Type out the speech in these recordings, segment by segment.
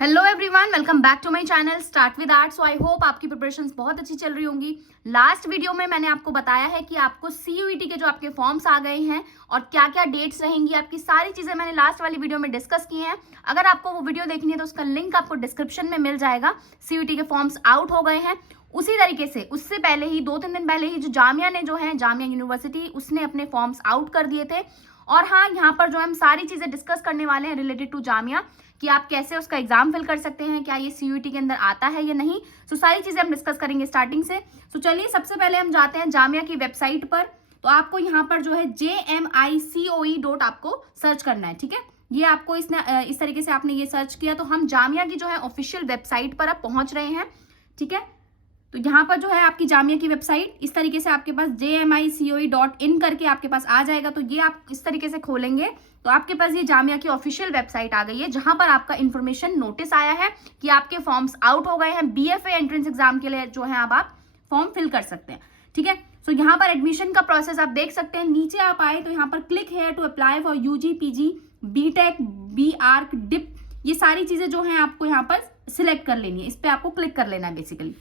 Hello everyone, welcome back to my channel Start with Art. So I hope आपकी preparations बहुत अच्छी चल रही होंगी। लास्ट वीडियो में मैंने आपको बताया है कि आपको सीयूईटी के जो आपके फॉर्म्स आ गए हैं और क्या क्या डेट्स रहेंगी, आपकी सारी चीज़ें मैंने लास्ट वाली वीडियो में डिस्कस की हैं। अगर आपको वो वीडियो देखनी है तो उसका लिंक आपको डिस्क्रिप्शन में मिल जाएगा। सीयूईटी के फॉर्म्स आउट हो गए हैं। उसी तरीके से उससे पहले ही 2-3 दिन पहले ही जो जामिया ने जो है जामिया यूनिवर्सिटी उसने अपने फॉर्म्स आउट कर दिए थे। और हाँ, यहाँ पर जो हम सारी चीज़ें डिस्कस करने वाले हैं रिलेटेड टू जामिया कि आप कैसे उसका एग्जाम फिल कर सकते हैं, क्या ये सीयूईटी के अंदर आता है या नहीं। सो सारी चीज़ें हम डिस्कस करेंगे स्टार्टिंग से। सो चलिए सबसे पहले हम जाते हैं जामिया की वेबसाइट पर। तो आपको यहाँ पर जो है JMICOE आपको सर्च करना है, ठीक है। ये आपको इस तरीके से आपने ये सर्च किया तो हम जामिया की जो है ऑफिशियल वेबसाइट पर अब पहुंच रहे हैं, ठीक है। तो यहाँ पर जो है आपकी जामिया की वेबसाइट इस तरीके से आपके पास JMICOE.in करके आपके पास आ जाएगा। तो ये आप इस तरीके से खोलेंगे तो आपके पास ये जामिया की ऑफिशियल वेबसाइट आ गई है, जहां पर आपका इन्फॉर्मेशन नोटिस आया है कि आपके फॉर्म्स आउट हो गए हैं। BFA एंट्रेंस एग्जाम के लिए जो है अब आप फॉर्म फिल कर सकते हैं, ठीक है। सो यहाँ पर एडमिशन का प्रोसेस आप देख सकते हैं। नीचे आप आए तो यहाँ पर click here to apply for UG PG BTech BArch DIP, ये सारी चीजें जो है आपको यहाँ पर सिलेक्ट कर लेनी है। इस पर आपको क्लिक कर लेना है। बेसिकली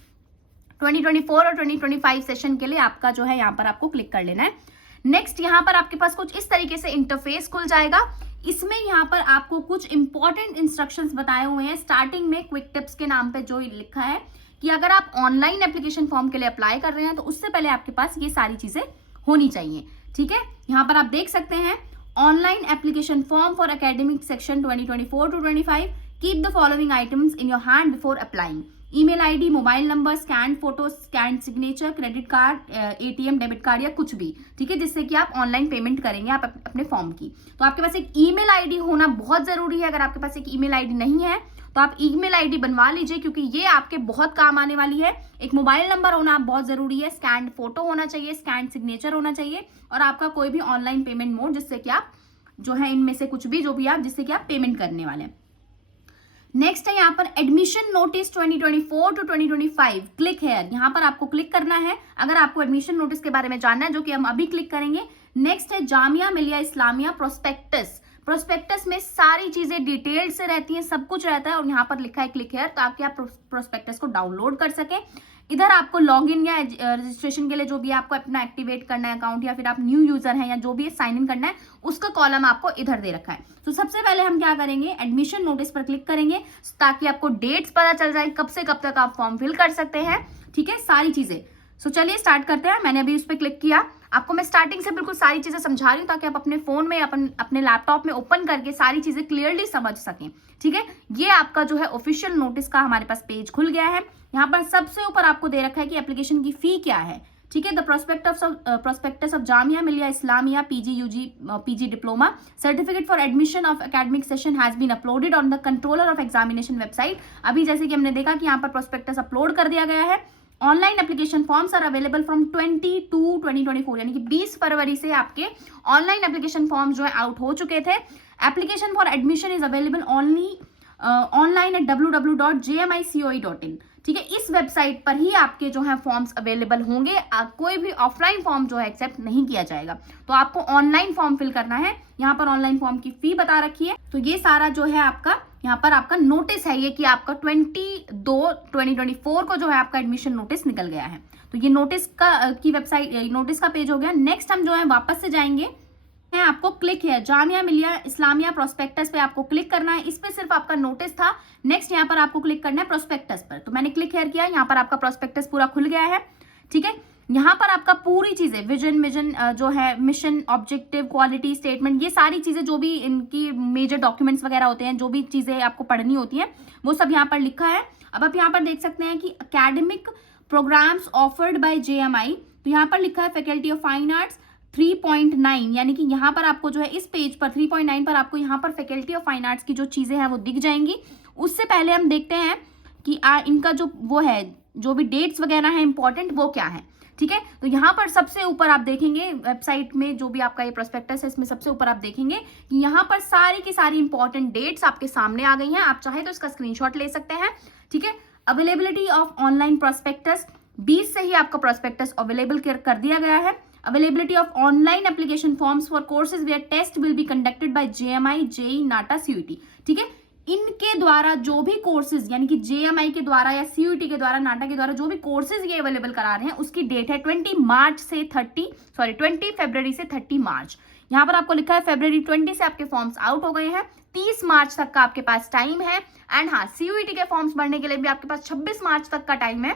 2024 और 2025 सेशन के लिए आपका जो है यहाँ पर आपको क्लिक कर लेना है। नेक्स्ट यहाँ पर आपके पास कुछ इस तरीके से इंटरफेस खुल जाएगा। इसमें यहाँ पर आपको कुछ इंपॉर्टेंट इंस्ट्रक्शंस बताए हुए हैं। स्टार्टिंग में क्विक टिप्स के नाम पे जो लिखा है कि अगर आप ऑनलाइन एप्लीकेशन फॉर्म के लिए अप्लाई कर रहे हैं तो उससे पहले आपके पास ये सारी चीजें होनी चाहिए, ठीक है। यहाँ पर आप देख सकते हैं online application form for academic section 2024 to 25, keep the following items in your hand before applying. Email ID, mobile number, scan photo, scan signature, credit card, ATM debit card या कुछ भी, ठीक है, जिससे कि आप ऑनलाइन पेमेंट करेंगे आप अपने फॉर्म की। तो आपके पास एक ईमेल आईडी होना बहुत जरूरी है। अगर आपके पास एक ईमेल आईडी नहीं है तो आप ईमेल आईडी बनवा लीजिए, क्योंकि ये आपके बहुत काम आने वाली है। एक मोबाइल नंबर होना बहुत जरूरी है, स्कैन फोटो होना चाहिए, स्कैन सिग्नेचर होना चाहिए और आपका कोई भी ऑनलाइन पेमेंट मोड जिससे कि आप जो है इनमें से कुछ भी जो भी आप जिससे कि आप पेमेंट करने वाले हैं। नेक्स्ट है यहाँ पर admission notice 2024 to 2025, click here, यहाँ पर आपको क्लिक करना है अगर आपको एडमिशन नोटिस के बारे में जानना है, जो कि हम अभी क्लिक करेंगे। नेक्स्ट है जामिया मिलिया इस्लामिया प्रोस्पेक्टस। प्रोस्पेक्टस में सारी चीजें डिटेल्ड से रहती हैं, सब कुछ रहता है और यहाँ पर लिखा है क्लिक हेयर, ताकि आप प्रोस्पेक्टस को डाउनलोड कर सकें। इधर आपको लॉगिन या रजिस्ट्रेशन के लिए जो भी आपको अपना एक्टिवेट करना है अकाउंट, या फिर आप न्यू यूजर हैं या जो भी साइन इन करना है, उसका कॉलम आपको इधर दे रखा है। तो सबसे पहले हम क्या करेंगे, एडमिशन नोटिस पर क्लिक करेंगे ताकि आपको डेट्स पता चल जाए कब से कब तक आप फॉर्म फिल कर सकते हैं, ठीक है, सारी चीजें। सो चलिए स्टार्ट करते हैं। मैंने अभी उस पर क्लिक किया। आपको मैं स्टार्टिंग से बिल्कुल सारी चीजें समझा रही हूँ ताकि आप अपने फोन में अपने लैपटॉप में ओपन करके सारी चीजें क्लियरली समझ सकें, ठीक है। ये आपका जो है ऑफिशियल नोटिस का हमारे पास पेज खुल गया है। यहाँ पर सबसे ऊपर आपको दे रखा है कि एप्लीकेशन की फी क्या है, ठीक है। The prospectus of Jamia Millia Islamia PG UG PG diploma certificate for admission of academic session has been uploaded on the controller of examination website. अभी जैसे कि हमने देखा कि यहाँ पर प्रोस्पेक्टस अपलोड कर दिया गया है। Online application forms are available from 20/2/2024, यानी कि 20 फरवरी से आपके ऑनलाइन एप्लीकेशन फॉर्म जो है आउट हो चुके थे। Application for admission is available only online at www.jmicoe.in, ठीक है। इस वेबसाइट पर ही आपके जो है फॉर्म्स अवेलेबल होंगे। कोई भी ऑफलाइन फॉर्म जो है एक्सेप्ट नहीं किया जाएगा। तो आपको ऑनलाइन फॉर्म फिल करना है। यहाँ पर ऑनलाइन फॉर्म की फी बता रखी है। तो ये सारा जो है आपका यहाँ पर आपका नोटिस है, ये कि आपका 22/2/2024 को जो है आपका एडमिशन नोटिस निकल गया है। तो ये नोटिस का की वेबसाइट नोटिस का पेज हो गया। नेक्स्ट हम जो है वापस से जाएंगे, है आपको क्लिक है जामिया मिलिया इस्लामिया प्रोस्पेक्टस पे आपको क्लिक करना है। इस पे सिर्फ आपका नोटिस था। नेक्स्ट यहाँ पर आपको क्लिक करना है प्रोस्पेक्टस पर। तो मैंने क्लिक हेयर किया, यहाँ पर आपका प्रोस्पेक्टस पूरा खुल गया है, ठीक है। यहाँ पर आपका पूरी चीजें विजन जो है, मिशन, ऑब्जेक्टिव, क्वालिटी स्टेटमेंट, ये सारी चीजें जो भी इनकी मेजर डॉक्यूमेंट्स वगैरह होते हैं, जो भी चीजें आपको पढ़नी होती हैं, वो सब यहाँ पर लिखा है। अब आप यहाँ पर देख सकते हैं कि academic programmes offered by JMI, तो यहाँ पर लिखा है फैकल्टी ऑफ फाइन आर्ट्स 3.9, यानी कि यहाँ पर आपको जो है इस पेज पर 3.9 पर आपको यहाँ पर फैकल्टी ऑफ फाइन आर्ट्स की जो चीजें हैं वो दिख जाएंगी। उससे पहले हम देखते हैं कि इनका जो वो है, जो भी डेट्स वगैरह है इंपॉर्टेंट, वो क्या है, ठीक है। तो यहाँ पर सबसे ऊपर आप देखेंगे वेबसाइट में जो भी आपका ये प्रोस्पेक्टस है, इसमें सबसे ऊपर आप देखेंगे कि यहाँ पर सारी की सारी इंपॉर्टेंट डेट्स आपके सामने आ गई हैं। आप चाहे तो इसका स्क्रीनशॉट ले सकते हैं, ठीक है। अवेलेबिलिटी ऑफ ऑनलाइन प्रोस्पेक्टस, 20 से ही आपका प्रोस्पेक्टस अवेलेबल कर दिया गया है। Availability of online application forms for courses where test will be conducted by JMI, JEE, NATA, CUET, ठीक है। इनके द्वारा जो भी कोर्सेज यानी कि जेएमआई के द्वारा या सीयूईटी के द्वारा, नाटा के द्वारा जो भी कोर्सेज ये अवेलेबल करा रहे हैं उसकी डेट है 20 फरवरी से 30 मार्च। यहाँ पर आपको लिखा है फरवरी 20 से आपके फॉर्म्स आउट हो गए हैं, 30 मार्च तक का आपके पास टाइम है। एंड हाँ, सीयूईटी के फॉर्म्स भरने के लिए भी आपके पास 26 मार्च तक का टाइम है।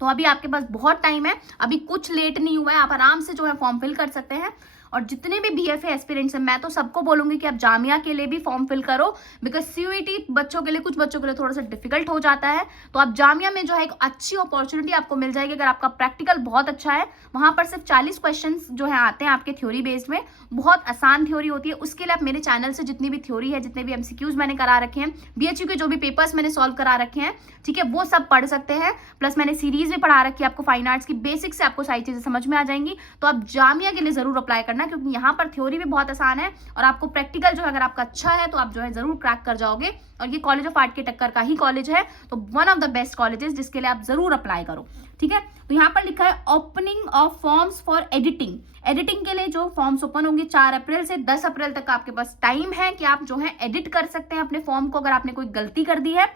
तो अभी आपके पास बहुत टाइम है, अभी कुछ लेट नहीं हुआ है, आप आराम से जो है फॉर्म फिल कर सकते हैं। और जितने भी बीएफए एस्पिरेंट्स हैं, मैं तो सबको बोलूंगी कि आप जामिया के लिए भी फॉर्म फिल करो, बिकॉज सीयूईटी बच्चों के लिए, कुछ बच्चों के लिए थोड़ा सा डिफिकल्ट हो जाता है। तो आप जामिया में जो है एक अच्छी अपॉर्चुनिटी आपको मिल जाएगी अगर आपका प्रैक्टिकल बहुत अच्छा है। वहां पर सिर्फ 40 क्वेश्चन जो है आते हैं आपके थ्योरी बेस्ड में, बहुत आसान थ्योरी होती है। उसके लिए आप मेरे चैनल से जितनी भी थ्योरी है, जितने भी एमसीक्यूज मैंने करा रखे हैं, बीएचयू के जो भी पेपर्स मैंने सॉल्व करा रखे हैं, ठीक है, वो सब पढ़ सकते हैं। प्लस मैंने सीरीज भी पढ़ा रखी है आपको, फाइन आर्ट्स की बेसिक से आपको सारी चीजें समझ में आ जाएंगी। तो आप जामिया के लिए जरूर अप्लाई करना, क्योंकि यहाँ पर थ्योरी भी बहुत आसान है और आपको प्रैक्टिकल जो है अगर आपका अच्छा है तो आप जो है जरूर क्रैक कर जाओगे। और ये कॉलेज ऑफ आर्ट के टक्कर का ही कॉलेज है, तो one of the best colleges जिसके लिए आप जरूर अप्लाई करो, ठीक है। तो यहाँ पर लिखा है opening of forms for editing. Editing के लिए जो फॉर्म्स ओपन होंगे 4 अप्रैल से 10 अप्रैल तक आपके पास टाइम है कि आप जो है एडिट कर सकते हैं अपने फॉर्म को अगर आपने कोई गलती कर दी है।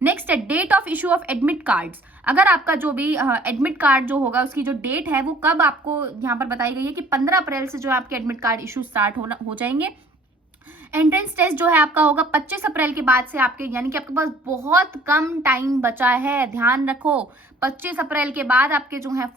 नेक्स्ट है date of issue of admit cards. अगर आपका जो भी एडमिट कार्ड जो होगा उसकी जो डेट है वो कब आपको यहाँ पर बताई गई है कि 15 अप्रैल से जो है आपके एडमिट कार्ड इशू स्टार्ट हो जाएंगे। एंट्रेंस टेस्ट जो है आपका होगा 25 अप्रैल के बाद से आपके, यानी कि आपके पास बहुत कम टाइम बचा है, ध्यान रखो। 25 अप्रैल के बाद आपके जो है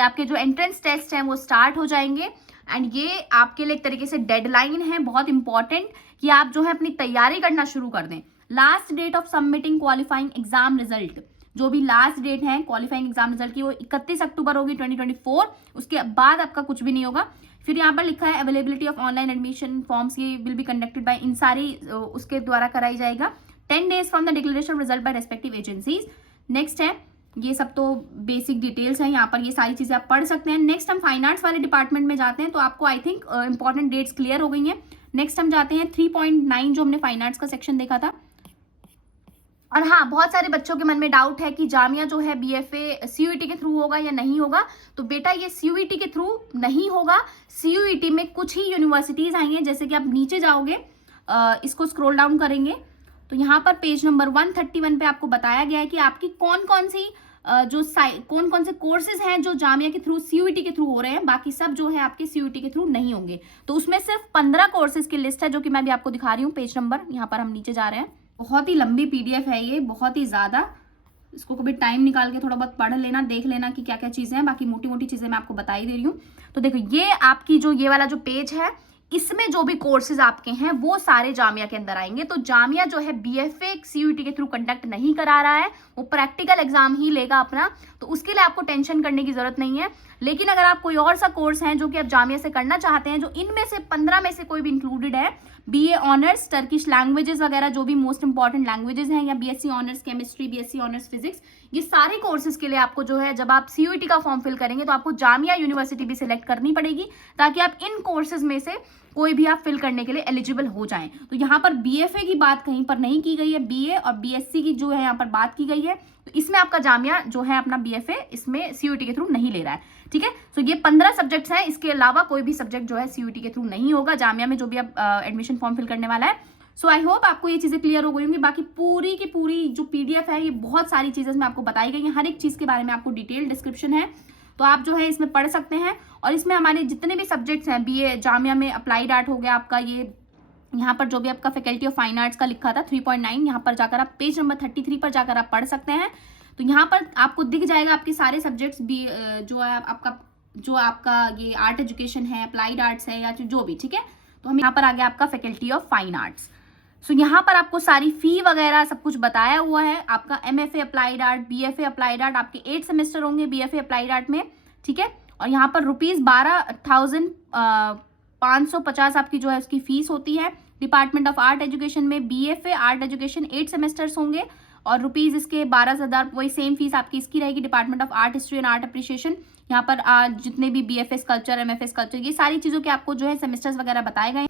आपके जो एंट्रेंस टेस्ट हैं वो स्टार्ट हो जाएंगे। एंड ये आपके लिए एक तरीके से डेडलाइन है, बहुत इंपॉर्टेंट, कि आप जो है अपनी तैयारी करना शुरू कर दें। Last date of submitting qualifying exam result, जो भी लास्ट डेट है क्वालिफाइंग एग्जाम रिजल्ट की, वो 31 अक्टूबर होगी 2024। उसके बाद आपका कुछ भी नहीं होगा। फिर यहाँ पर लिखा है availability of online admission forms, ये विल बी कंडक्टेड बाय इन सारी उसके द्वारा कराई जाएगा 10 days from the declaration result by respective agencies. Next है, ये सब तो बेसिक डिटेल्स हैं, यहाँ पर ये सारी चीजें आप पढ़ सकते हैं। नेक्स्ट हम फाइन आर्ट्स वाले डिपार्टमेंट में जाते हैं, तो आपको I think important dates clear हो गई हैं। नेक्स्ट हम जाते हैं 3.9 जो हमने फाइन आर्ट्स का सेक्शन देखा था। और हाँ, बहुत सारे बच्चों के मन में डाउट है कि जामिया जो है बीएफए सीयूईटी के थ्रू होगा या नहीं होगा। तो बेटा ये सीयूईटी के थ्रू नहीं होगा। सीयूईटी में कुछ ही यूनिवर्सिटीज आई हैं, जैसे कि आप नीचे जाओगे, इसको स्क्रॉल डाउन करेंगे तो यहाँ पर पेज नंबर 131 पे आपको बताया गया है कि आपकी कौन कौन से कोर्सेज हैं जो जामिया के थ्रू सीयूईटी के थ्रू हो रहे हैं। बाकी सब जो है आपके सीयूईटी के थ्रू नहीं होंगे। तो उसमें सिर्फ 15 कोर्सेज की लिस्ट है, जो कि मैं भी आपको दिखा रही हूँ। पेज नंबर यहाँ पर हम नीचे जा रहे हैं। बहुत ही लंबी पीडीएफ है ये, बहुत ही ज्यादा। इसको कभी टाइम निकाल के थोड़ा बहुत पढ़ लेना, देख लेना कि क्या क्या चीजें हैं। बाकी मोटी मोटी चीजें मैं आपको बता ही दे रही हूँ। तो देखो, ये आपकी जो ये वाला जो पेज है, इसमें जो भी कोर्सेज आपके हैं वो सारे जामिया के अंदर आएंगे। तो जामिया जो है बीएफए सीयूईटी के थ्रू कंडक्ट नहीं करा रहा है, वो प्रैक्टिकल एग्जाम ही लेगा अपना। तो उसके लिए आपको टेंशन करने की जरूरत नहीं है। लेकिन अगर आप कोई और सा कोर्स है जो कि आप जामिया से करना चाहते हैं, जो इनमें से 15 में से कोई भी इंक्लूडेड है, बीए ऑनर्स टर्किश लैंग्वेजेस वगैरह, जो भी मोस्ट इंपॉर्टेंट लैंग्वेजेस हैं, या BSc honours chemistry, BSc honours physics, ये सारे कोर्सेज के लिए आपको जो है, जब आप सीयूईटी का फॉर्म फिल करेंगे तो आपको जामिया यूनिवर्सिटी भी सिलेक्ट करनी पड़ेगी, ताकि आप इन कोर्सेज में से कोई भी आप फिल करने के लिए एलिजिबल हो जाएं। तो यहाँ पर बीएफए की बात कहीं पर नहीं की गई है, बीए और बीएससी की जो है यहाँ पर बात की गई है। तो इसमें आपका जामिया जो है अपना बीएफए इसमें सीयूईटी के थ्रू नहीं ले रहा है, ठीक है। तो ये 15 सब्जेक्ट्स हैं, इसके अलावा कोई भी सब्जेक्ट जो है सीयूईटी के थ्रू नहीं होगा जामिया में, जो भी अब एडमिशन फॉर्म फिल करने वाला है। सो आई होप आपको ये चीजें क्लियर हो गई होंगी। बाकी पूरी की पूरी जो पीडीएफ है, ये बहुत सारी चीजें इसमें आपको बताई गई हैं, हर एक चीज के बारे में आपको डिटेल डिस्क्रिप्शन है, तो आप जो है इसमें पढ़ सकते हैं। और इसमें हमारे जितने भी सब्जेक्ट्स हैं, बीए जामिया में अप्लाइड आर्ट हो गया आपका, ये यहाँ पर जो भी आपका फैकल्टी ऑफ फाइन आर्ट्स का लिखा था 3.9, यहाँ पर जाकर आप पेज नंबर 33 पर जाकर आप पढ़ सकते हैं। तो यहाँ पर आपको दिख जाएगा आपके सारे सब्जेक्ट्स भी, जो है आपका ये आर्ट एजुकेशन है, अप्लाइड आर्ट्स है, या जो भी, ठीक है। तो हम यहाँ पर आ गया आपका फैकल्टी ऑफ फाइन आर्ट्स। सो यहाँ पर आपको सारी फी वगैरह सब कुछ बताया हुआ है। आपका MFA applied art, BFA applied art, आपके 8 सेमेस्टर होंगे बीएफए अप्लाइड आर्ट में, ठीक है। और यहाँ पर ₹12,550 आपकी जो है उसकी फीस होती है। डिपार्टमेंट ऑफ आर्ट एजुकेशन में बीएफए आर्ट एजुकेशन 8 सेमेस्टर्स होंगे और रुपीज इसके 12,000, वही सेम फीस आपकी इसकी रहेगी। Department of art history and art appreciation, यहाँ पर जितने भी बीएफए स्कल्पचर, एमएफए स्कल्पचर, ये सारी चीजों के आपको जो है सेमेस्टर्स वगैरह बताए गए।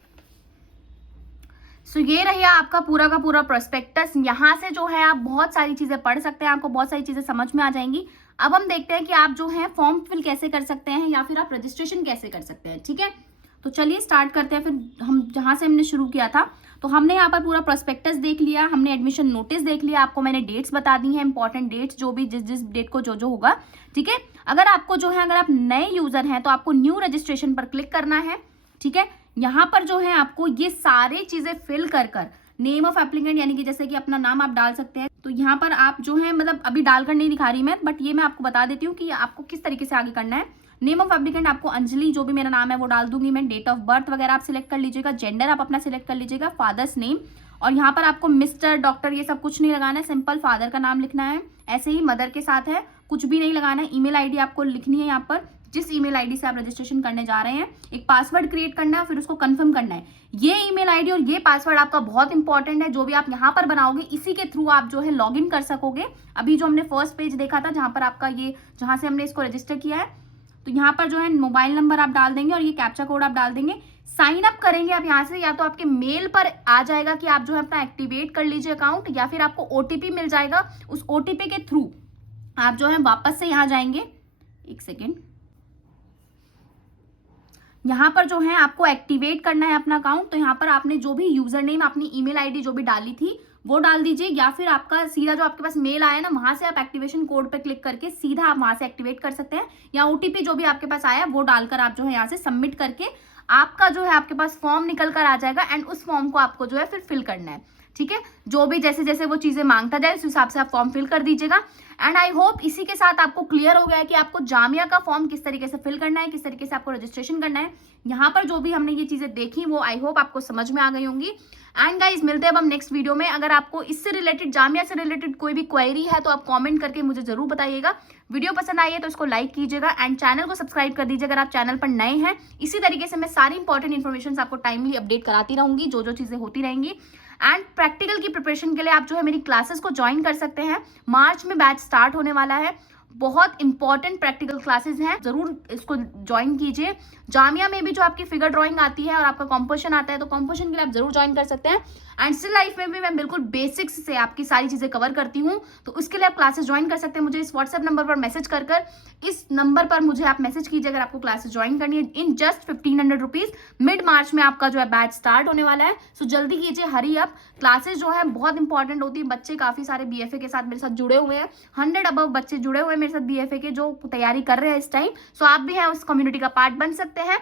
सो ये रही आपका पूरा का पूरा प्रोस्पेक्टस। यहाँ से जो है आप बहुत सारी चीजें पढ़ सकते हैं, आपको बहुत सारी चीजें समझ में आ जाएंगी। अब हम देखते हैं कि आप जो है फॉर्म फिल कैसे कर सकते हैं, या फिर आप रजिस्ट्रेशन कैसे कर सकते हैं, ठीक है। तो चलिए स्टार्ट करते हैं। फिर हम जहाँ से हमने शुरू किया था, तो हमने यहाँ पर पूरा प्रोस्पेक्टस देख लिया, हमने एडमिशन नोटिस देख लिया, आपको मैंने डेट्स बता दी हैं, इंपॉर्टेंट डेट्स जो भी जिस डेट को जो होगा, ठीक है। अगर आपको जो है, अगर आप नए यूजर हैं तो आपको न्यू रजिस्ट्रेशन पर क्लिक करना है, ठीक है। यहाँ पर जो है आपको ये सारी चीजें फिल कर नेम ऑफ एप्लीकेंट, यानी कि जैसे कि अपना नाम आप डाल सकते हैं। तो यहाँ पर आप जो है, मतलब अभी डालकर नहीं दिखा रही मैं, बट ये मैं आपको बता देती हूँ कि आपको किस तरीके से आगे करना है। नेम ऑफ एप्लीकेंट आपको अंजलि, जो भी मेरा नाम है वो डाल दूंगी मैं। डेट ऑफ बर्थ वगैरह आप सिलेक्ट कर लीजिएगा, जेंडर आप अपना सिलेक्ट कर लीजिएगा, फादर्स नेम, और यहाँ पर आपको मिस्टर, डॉक्टर ये सब कुछ नहीं लगाना है, सिंपल फादर का नाम लिखना है। ऐसे ही मदर के साथ है, कुछ भी नहीं लगाना है। ईमेल आईडी आपको लिखनी है यहाँ पर, जिस ईमेल आईडी से आप रजिस्ट्रेशन करने जा रहे हैं। एक पासवर्ड क्रिएट करना है, फिर उसको कंफर्म करना है। ये ईमेल आईडी और ये पासवर्ड आपका बहुत इंपॉर्टेंट है, जो भी आप यहाँ पर बनाओगे इसी के थ्रू आप जो है लॉगिन कर सकोगे। अभी जो हमने फर्स्ट पेज देखा था, जहाँ पर आपका ये, जहाँ से हमने इसको रजिस्टर किया है, तो यहाँ पर जो है मोबाइल नंबर आप डाल देंगे और ये कैप्चा कोड आप डाल देंगे। साइन अप करेंगे आप यहाँ से, या तो आपके मेल पर आ जाएगा कि आप जो है अपना एक्टिवेट कर लीजिए अकाउंट, या फिर आपको ओटीपी मिल जाएगा। उस ओटीपी के थ्रू आप जो है वापस से यहाँ जाएंगे। एक सेकेंड, यहाँ पर जो है आपको एक्टिवेट करना है अपना अकाउंट। तो यहाँ पर आपने जो भी यूजर नेम, अपनी ईमेल आईडी जो भी डाली थी वो डाल दीजिए, या फिर आपका सीधा जो आपके पास मेल आया ना, वहां से आप एक्टिवेशन कोड पे क्लिक करके सीधा आप वहां से एक्टिवेट कर सकते हैं, या ओटीपी जो भी आपके पास आया वो डालकर आप जो है यहाँ से सबमिट करके आपका जो है आपके पास फॉर्म निकल कर आ जाएगा। एंड उस फॉर्म को आपको जो है फिर फिल करना है, ठीक है। जो भी जैसे जैसे वो चीजें मांगता जाए उस हिसाब से आप फॉर्म फिल कर दीजिएगा। एंड आई होप इसी के साथ आपको क्लियर हो गया है कि आपको जामिया का फॉर्म किस तरीके से फिल करना है, किस तरीके से आपको रजिस्ट्रेशन करना है। यहाँ पर जो भी हमने ये चीजें देखी वो आई होप आपको समझ में आ गई होंगी। एंड गाइज मिलते हैं अब हम नेक्स्ट वीडियो में। अगर आपको इससे रिलेटेड, जामिया से रिलेटेड कोई भी क्वेरी है तो आप कमेंट करके मुझे जरूर बताइएगा। वीडियो पसंद आई है तो इसको लाइक कीजिएगा एंड चैनल को सब्सक्राइब कर दीजिए अगर आप चैनल पर नए हैं। इसी तरीके से मैं सारी इंपॉर्टेंट इन्फॉर्मेशन आपको टाइमली अपडेट कराती रहूंगी, जो जो चीजें होती रहेंगी। एंड प्रैक्टिकल की प्रिपरेशन के लिए आप जो है मेरी क्लासेस को ज्वाइन कर सकते हैं। मार्च में बैच स्टार्ट होने वाला है, बहुत इंपॉर्टेंट प्रैक्टिकल क्लासेस हैं, जरूर इसको ज्वाइन कीजिए। जामिया में भी जो आपकी फिगर ड्राइंग आती है और आपका कॉम्पोजिशन आता है, तो कॉम्पोजिशन के लिए आप जरूर ज्वाइन कर सकते हैं। एंड स्टिल लाइफ में भी मैं बिल्कुल बेसिक्स से आपकी सारी चीजें कवर करती हूँ, तो उसके लिए आप क्लासेस ज्वाइन कर सकते हैं। मुझे इस व्हाट्सएप नंबर पर मैसेज कर इस नंबर पर मुझे आप मैसेज कीजिए अगर आपको क्लासेस ज्वाइन करनी है। इन जस्ट 1500 रुपीज मिड मार्च में आपका जो है बैच स्टार्ट होने वाला है। सो जल्दी कीजिए, हरी अप। क्लासेस जो है बहुत इंपॉर्टेंट होती है। बच्चे काफी सारे बीएफए के साथ मेरे साथ जुड़े हुए हैं, 100 अबव बच्चे जुड़े हुए हैं मेरे साथ बीएफए के, जो तैयारी कर रहे हैं इस टाइम। सो आप भी हैं उस कम्युनिटी का पार्ट बन सकते हैं।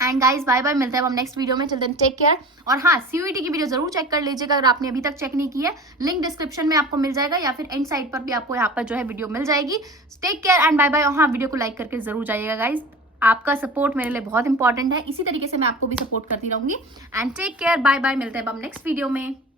एंड गाइज बाय बाय, मिलते हैं हम नेक्स्ट वीडियो में। Children take care. और हाँ, सीयूईटी की वीडियो जरूर चेक कर लीजिएगा अगर आपने अभी तक चेक नहीं की है। लिंक डिस्क्रिप्शन में आपको मिल जाएगा, या फिर एंड साइड पर भी आपको यहाँ पर जो है वीडियो मिल जाएगी। Take care and bye bye. और हाँ, वीडियो को लाइक करके जरूर जाइएगा गाइज, आपका सपोर्ट मेरे लिए बहुत इंपॉर्टेंट है। इसी तरीके से मैं आपको भी सपोर्ट करती रहूंगी। And take care, bye bye, मिलते हैं हम नेक्स्ट वीडियो में।